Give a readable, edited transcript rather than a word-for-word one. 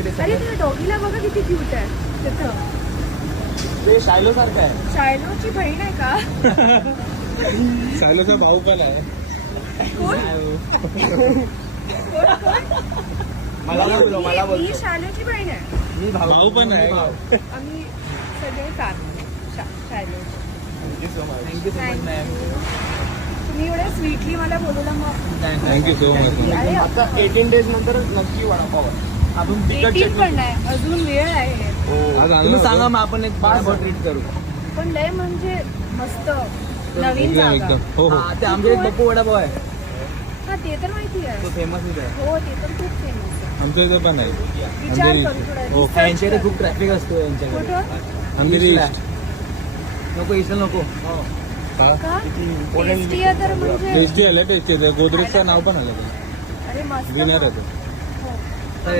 इकडे अरे त्या डॉगीला बघा किती क्यूट आहे तिथं. ते शायलो सारखं आहे. शायलोची बहीण आहे का? सायलोचा भाऊ पण आहे. कोण? मला बोललो मला मी बोलतो शायलोची बहीण आहे. मी भाऊ पण आहे. आम्ही सगळे फॅमिली शायलो. Thank you so much. थँक्यू. तुम्ही एवढ्या स्वीटली मला बोलवलं मग. Thank you so much. अरे आता 18 डेज नंतर नक्की वडापाव आहे. आपण तिकट 18 पण नाही, अजून वेळ आहे. आज आणलं तुम्ही होतं? सांगा मग आपण एक वडापाव ट्रीट करू. पण लय म्हणजे मस्त नवीन एकदम जागा. एकदम हो हो. ते आमच्या एक बप्पू वडापाव आहे. हा ते तर माहिती आहे. तो फेमसच आहे. हो ते तर खूप फेमस आहे. आमच्या इथं पण आहे. विचार अंधेरी करू थोडा हो. research यांच्याकडे कर. खूप ट्रॅफिक असतो यांच्याकडे. कुठं? अंधेरी ईस्टला. ईस्ट. नको इथलं नको. हा का? टेस्टी आहे तर म्हणजे टेस्टी आलं टेस्टी आहे. गोदरेजचं नाव पण आलं अरे मस्त विनर आहे तो.